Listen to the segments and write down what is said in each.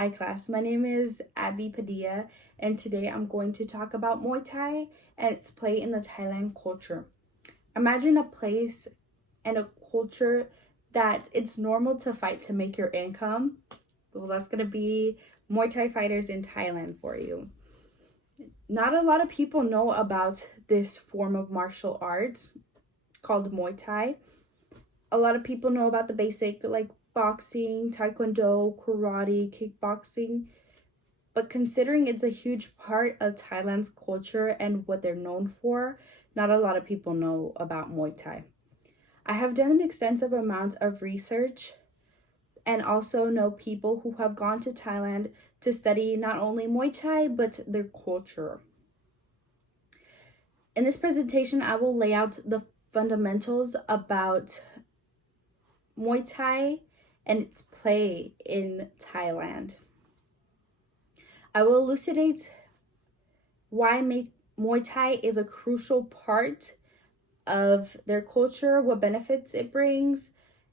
Hi class, my name is Abby Padilla and today I'm going to talk about Muay Thai and its play in the Thailand culture. Imagine a place and a culture that it's normal to fight to make your income. Well, that's going to be Muay Thai fighters in Thailand for you. Not a lot of people know about this form of martial arts called Muay Thai. A lot of people know about the basic like boxing, taekwondo, karate, kickboxing, but considering it's a huge part of Thailand's culture and what they're known for, not a lot of people know about Muay Thai. I have done an extensive amount of research and also know people who have gone to Thailand to study not only Muay Thai but their culture. In this presentation, I will lay out the fundamentals about Muay Thai and its play in Thailand. I will elucidate why Muay Thai is a crucial part of their culture, what benefits it brings,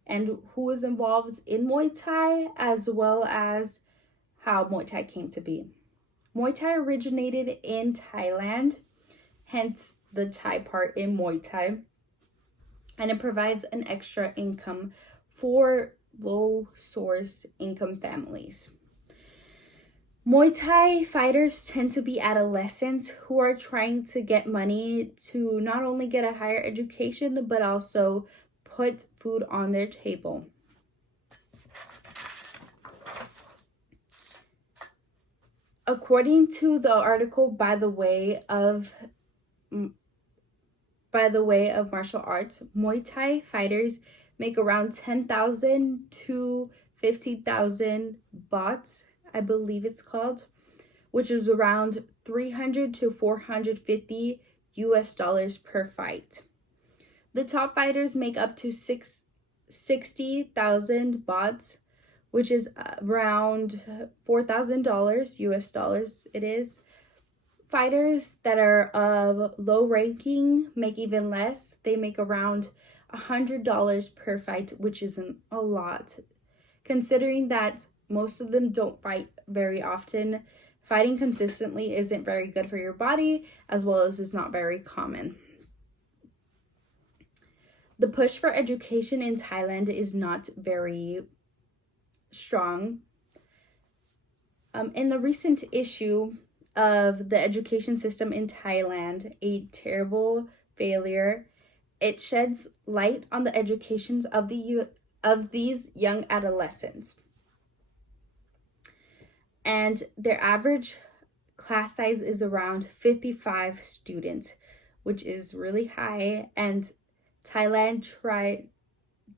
and who is involved in Muay Thai, as well as how Muay Thai came to be. Muay Thai originated in Thailand, hence the Thai part in Muay Thai, and it provides an extra income for low source income families. Muay Thai fighters tend to be adolescents who are trying to get money to not only get a higher education, but also put food on their table. According to the article by the way of martial arts, Muay Thai fighters make around 10,000 to 50,000 bahts, I believe it's called, which is around 300 to 450 US dollars per fight. The top fighters make up to 60,000 bahts, which is around $4,000 US dollars it is. Fighters that are of low ranking make even less. They make around $100 per fight, which isn't a lot. Considering that most of them don't fight very often, fighting consistently isn't very good for your body, as well as is not very common. The push for education in Thailand is not very strong. In the recent issue of the education system in Thailand, A Terrible Failure, it sheds light on the educations of these young adolescents. And their average class size is around 55 students, which is really high, and Thailand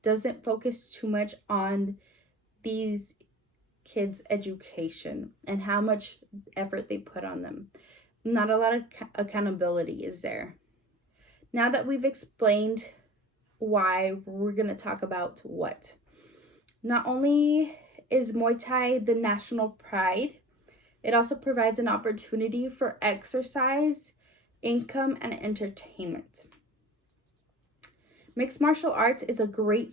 doesn't focus too much on these kids' education and how much effort they put on them. Not a lot of accountability is there. Now that we've explained why, we're going to talk about what. Not only is Muay Thai the national pride, it also provides an opportunity for exercise, income, and entertainment. Mixed martial arts is a great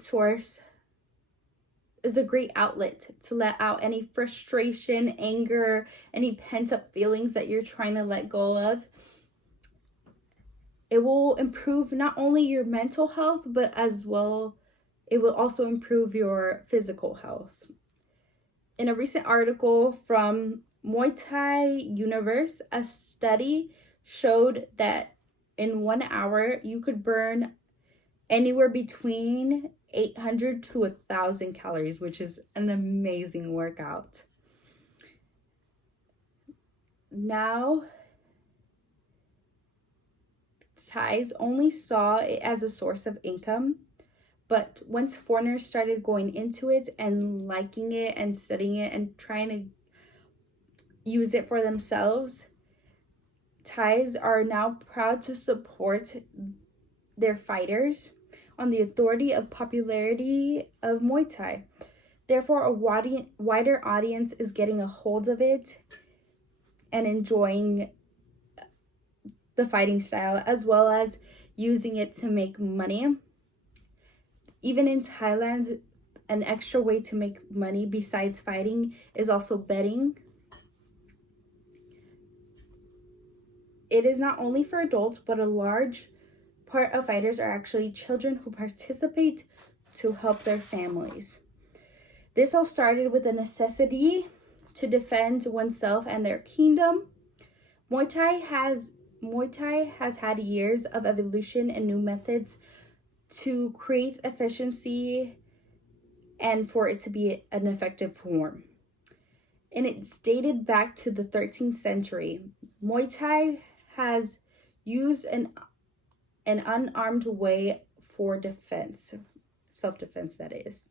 outlet to let out any frustration, anger, any pent-up feelings that you're trying to let go of. It will improve not only your mental health, but as well, it will also improve your physical health. In a recent article from Muay Thai Universe, a study showed that in 1 hour, you could burn anywhere between 800 to 1,000 calories, which is an amazing workout. Now, Thais only saw it as a source of income, but once foreigners started going into it and liking it and studying it and trying to use it for themselves, Thais are now proud to support their fighters on the authority of popularity of Muay Thai. Therefore, a wider audience is getting a hold of it and enjoying the fighting style, as well as using it to make money. Even in Thailand, an extra way to make money besides fighting is also betting. It is not only for adults, but a large part of fighters are actually children who participate to help their families. This all started with the necessity to defend oneself and their kingdom. Muay Thai has had years of evolution and new methods to create efficiency and for it to be an effective form. And it's dated back to the 13th century. Muay Thai has used an unarmed way for defense, self-defense that is.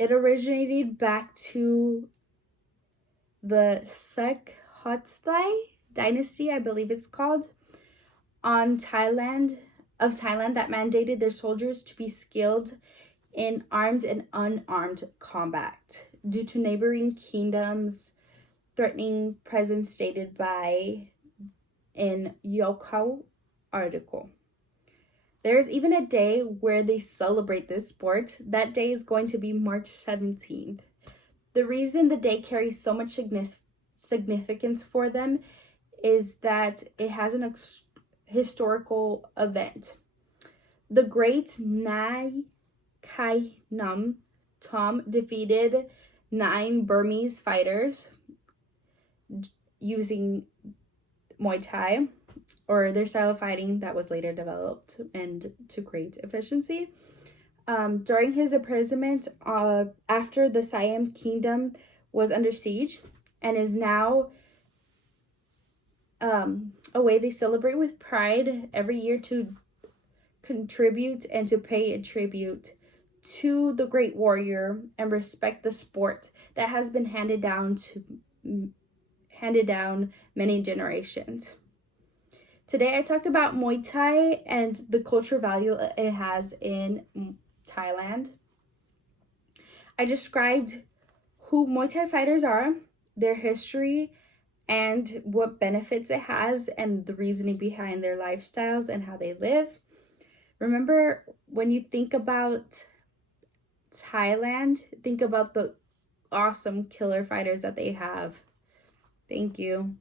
It originated back to the Sukhothai dynasty, I believe it's called, of Thailand that mandated their soldiers to be skilled in armed and unarmed combat due to neighboring kingdoms' threatening presence stated by in Yokkao article. There's even a day where they celebrate this sport. That day is going to be March 17th. The reason the day carries so much significance for them is that it has an historical event. The great Nai Kai Nam Tom defeated 9 Burmese fighters using Muay Thai, or their style of fighting that was later developed and to create efficiency. During his imprisonment, after the Siam Kingdom was under siege, and is now a way they celebrate with pride every year to contribute and to pay a tribute to the great warrior and respect the sport that has been handed down many generations. Today I talked about Muay Thai and the cultural value it has in Thailand. I described who Muay Thai fighters are, their history, and what benefits it has, and the reasoning behind their lifestyles and how they live. Remember, when you think about Thailand, think about the awesome killer fighters that they have. Thank you.